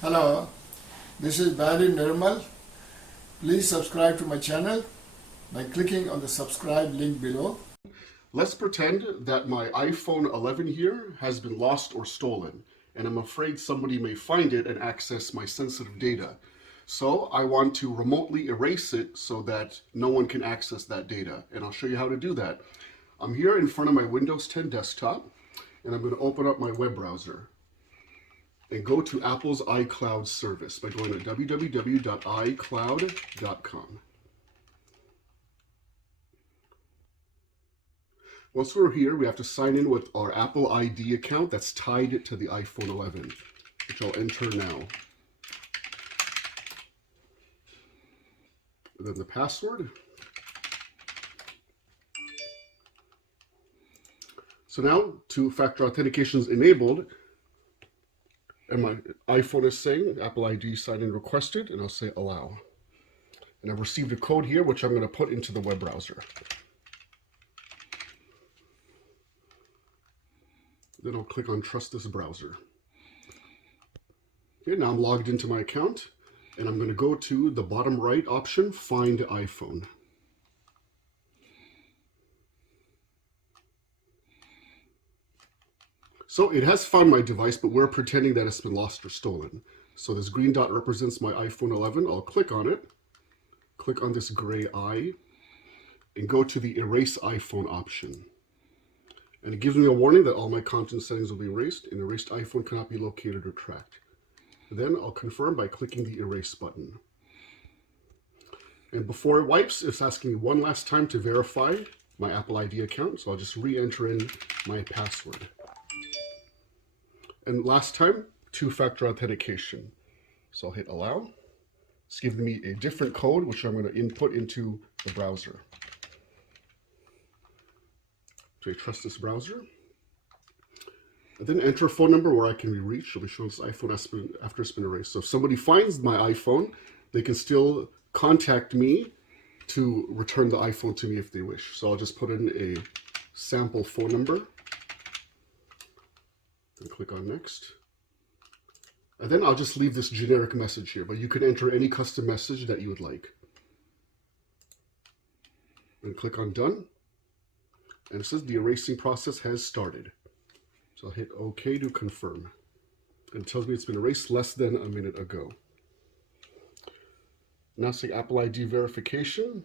Hello, this is Barry Nirmal. Please subscribe to my channel by clicking on the subscribe link below. Let's pretend that my iPhone 11 here has been lost or stolen, and I'm afraid somebody may find it and access my sensitive data. So I want to remotely erase it so that no one can access that data, and I'll show you how to do that. I'm here in front of my Windows 10 desktop, and I'm going to open up my web browser and go to Apple's iCloud service by going to www.icloud.com. Once we're here, we have to sign in with our Apple ID account that's tied to the iPhone 11, which I'll enter now. And then the password. So now, two-factor authentication is enabled, and my iPhone is saying Apple ID sign-in requested, and I'll say allow. And I've received a code here, which I'm going to put into the web browser. Then I'll click on Trust this browser. Okay, now I'm logged into my account, and I'm going to go to the bottom right option, Find iPhone. So it has found my device, but we're pretending that it's been lost or stolen. So this green dot represents my iPhone 11. I'll click on it, click on this gray eye, and go to the Erase iPhone option. And it gives me a warning that all my content settings will be erased, and erased iPhone cannot be located or tracked. Then I'll confirm by clicking the Erase button. And before it wipes, it's asking me one last time to verify my Apple ID account, so I'll just re-enter in my password. And last time, two-factor authentication. So I'll hit allow. It's giving me a different code, which I'm going to input into the browser. So I trust this browser. And then enter a phone number where I can be reached. It'll be showing this iPhone after it's been erased. So if somebody finds my iPhone, they can still contact me to return the iPhone to me if they wish. So I'll just put in a sample phone number. And click on next. And then I'll just leave this generic message here, but you can enter any custom message that you would like. And click on done. And it says the erasing process has started. So I'll hit OK to confirm. And it tells me it's been erased less than a minute ago. Now say Apple ID verification.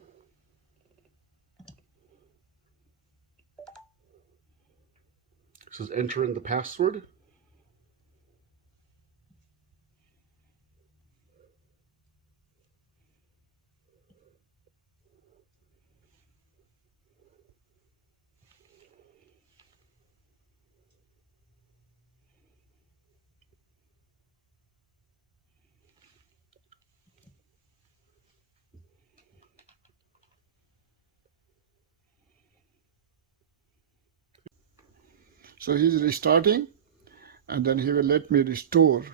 It says enter in the password. So he's restarting, and then he will let me restore.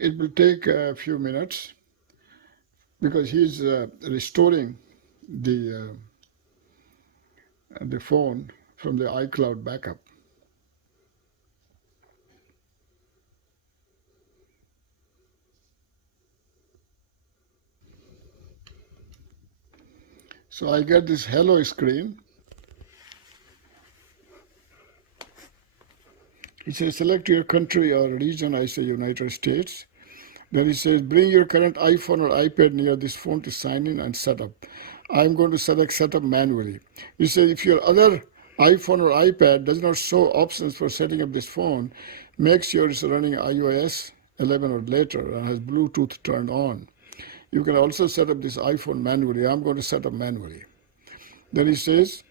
It will take a few minutes because he's restoring the phone from the iCloud backup. So I get this hello screen. He says select your country or region. I say United States. Then he says bring your current iPhone or iPad near this phone to sign in and set up. I'm going to select setup manually. He says if your other iPhone or iPad does not show options for setting up this phone, make sure it's running iOS 11 or later and has Bluetooth turned on. You can also set up this iPhone manually. I'm going to set up manually. Then he says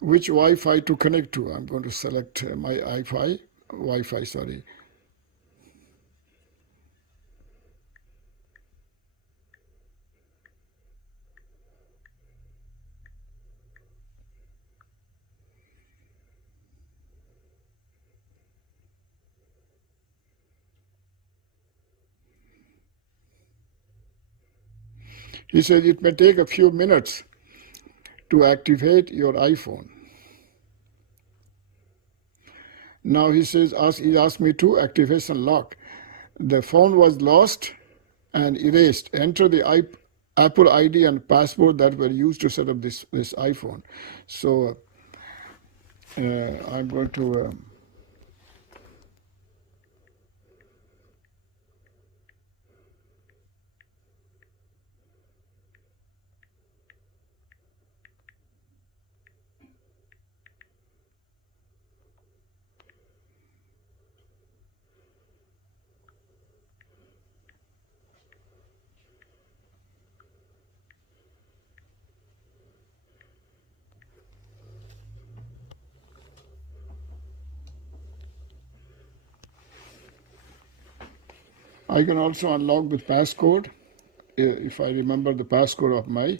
which Wi-Fi to connect to. I'm going to select my Wi-Fi, sorry. He says it may take a few minutes to activate your iPhone. Now he says, he asked me to activation lock. The phone was lost and erased. Enter the Apple ID and password that were used to set up this iPhone. So I'm going to I can also unlock with passcode if I remember the passcode of my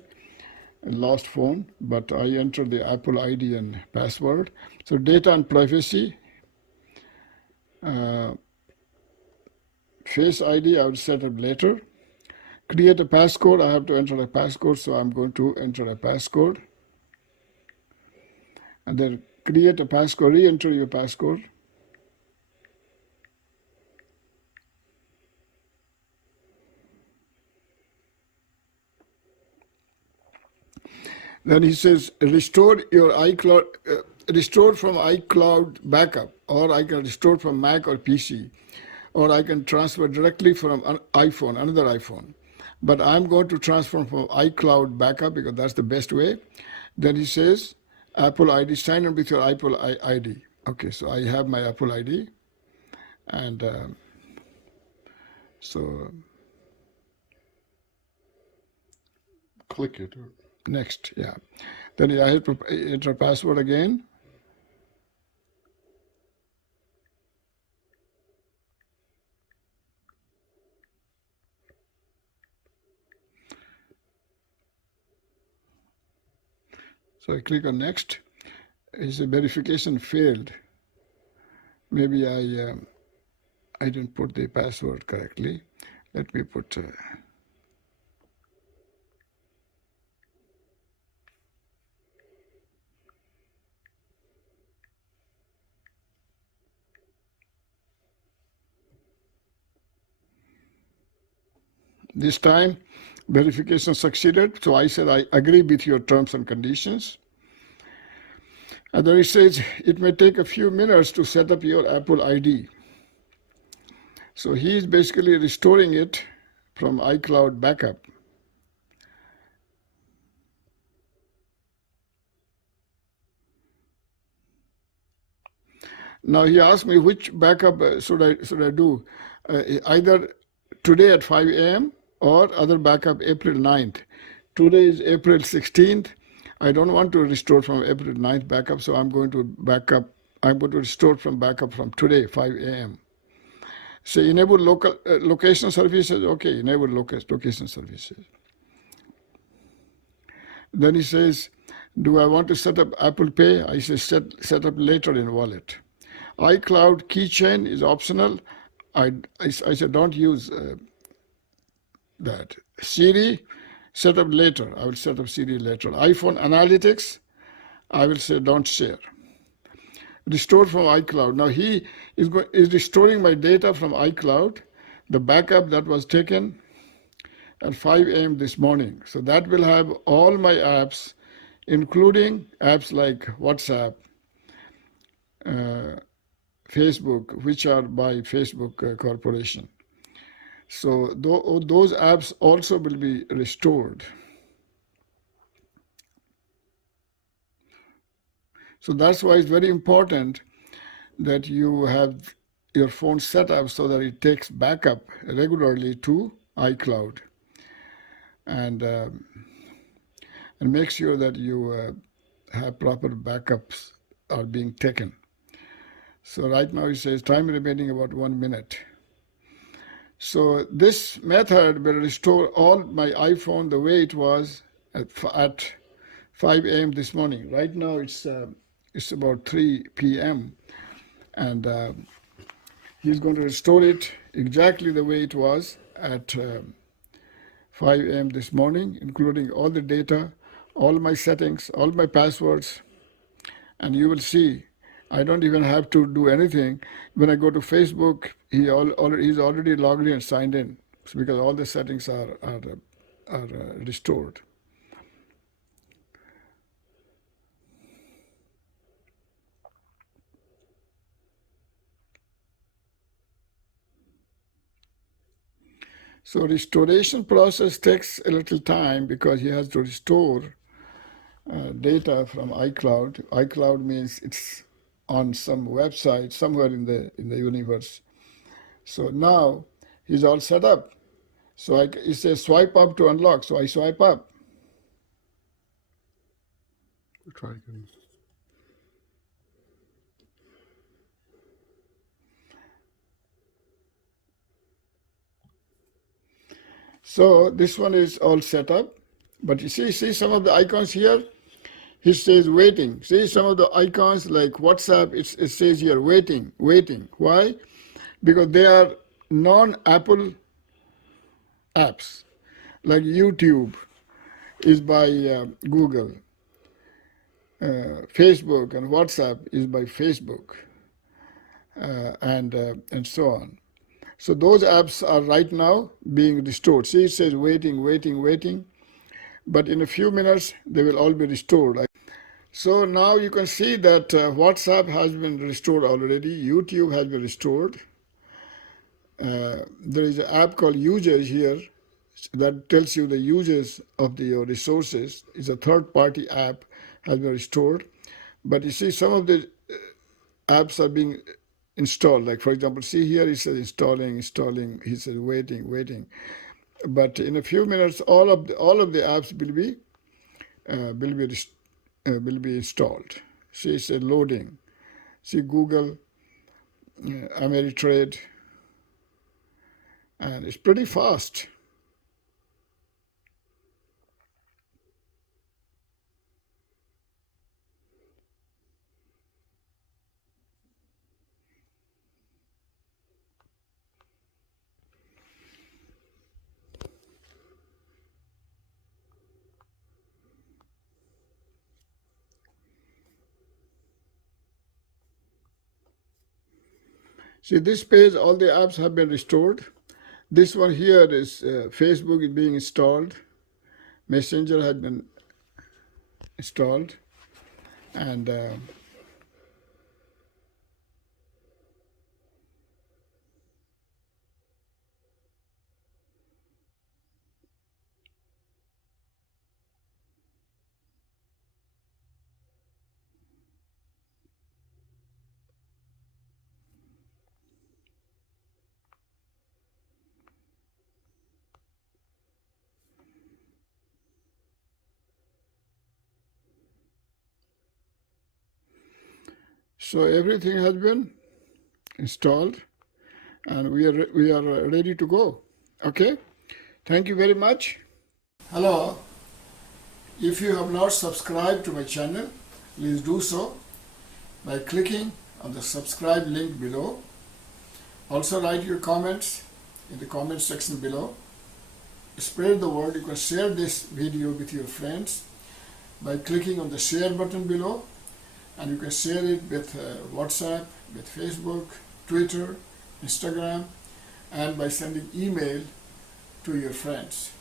lost phone, but I enter the Apple ID and password. So data and privacy, uh, Face ID I will set up later. Create a passcode, I have to enter a passcode, so I'm going to enter a passcode. And then create a passcode, re-enter your passcode. Then he says, restore your iCloud, restore from iCloud backup, or I can restore from Mac or PC, or I can transfer directly from an iPhone, another iPhone. But I'm going to transfer from iCloud backup because that's the best way. Then he says, Apple ID, sign in with your Apple ID. Okay, so I have my Apple ID, and so Click it. next, yeah. Then I have to enter password again. So I click on next. Is a verification failed? Maybe I didn't put the password correctly. Let me put. This time, verification succeeded. So I said I agree with your terms and conditions. And then it says it may take a few minutes to set up your Apple ID. So he is basically restoring it from iCloud backup. Now he asked me which backup should I do, either today at 5 a.m. or other backup April 9th. Today is April 16th. I don't want to restore from April 9th backup, so I'm going to restore from backup from today, 5 a.m. So enable local location services. Okay, enable location services. Then he says, do I want to set up Apple Pay? I say set up later in wallet. iCloud keychain is optional. I said don't use that. Siri, set up later. I will set up Siri later. iPhone analytics, I will say don't share. Restore from iCloud. Now he is restoring my data from iCloud, the backup that was taken at 5 a.m. this morning. So that will have all my apps, including apps like WhatsApp, Facebook, which are by Facebook Corporation. So those apps also will be restored. So that's why it's very important that you have your phone set up so that it takes backup regularly to iCloud, and make sure that you have proper backups are being taken. So right now it says time remaining about 1 minute. So this method will restore all my iPhone the way it was at 5 a.m. this morning. Right now it's about 3 p.m. and he's going to restore it exactly the way it was at 5 a.m. this morning, including all the data, all my settings, all my passwords, and you will see I don't even have to do anything. When I go to Facebook, he's already logged in and signed in because all the settings are restored. So restoration process takes a little time because he has to restore data from iCloud. iCloud means it's on some website somewhere in the universe. So now he's all set up. So it says swipe up to unlock. So I swipe up. We'll try again. So this one is all set up. But you see some of the icons here? He says waiting. See some of the icons like WhatsApp, it says here waiting, waiting. Why? Because they are non-Apple apps. Like YouTube is by Google. Facebook and WhatsApp is by Facebook, and so on. So those apps are right now being restored. See, it says waiting, waiting, waiting. But in a few minutes, they will all be restored. So now you can see that WhatsApp has been restored already. YouTube has been restored. There is an app called Users here that tells you the uses of your resources. It's a third-party app, has been restored. But you see some of the apps are being installed. Like for example, see here it says installing, installing. He says waiting, waiting. But in a few minutes, all of the apps will be installed. See, it says loading. See Google, Ameritrade, and it's pretty fast. See this page, all the apps have been restored. This one here is Facebook is being installed. Messenger has been installed, and so everything has been installed, and we are ready to go. Okay, thank you very much. Hello. If you have not subscribed to my channel, please do so by clicking on the subscribe link below. Also write your comments in the comment section below. Spread the word. You can share this video with your friends by clicking on the share button below, and you can share it with WhatsApp, with Facebook, Twitter, Instagram, and by sending email to your friends.